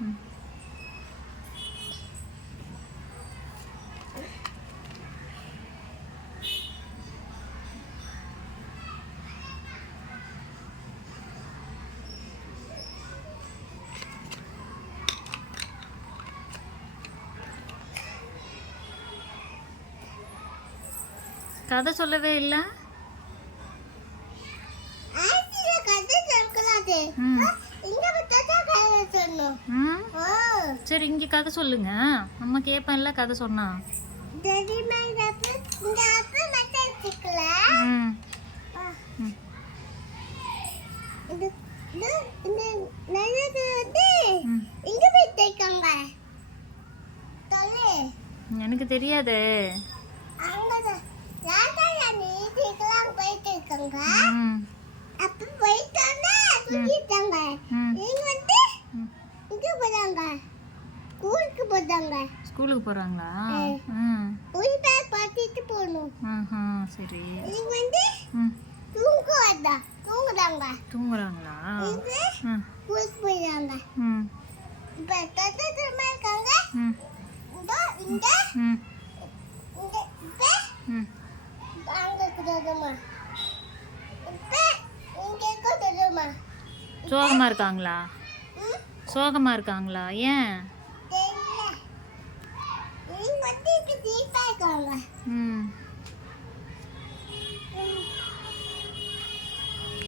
ம். கதை சொல்லவே இல்லை. சரி இங்க கதை சொல்லுங்க, அம்மா கேட்பேன்ல கதை சொன்னா. எனக்கு தெரியாதே. ஸ்கூலுக்கு போறாங்களா? சரி. தூங்குறாங்களா? சோகமா இருக்காங்களா? சோகமா இருக்காங்களா? ஏன்? ம்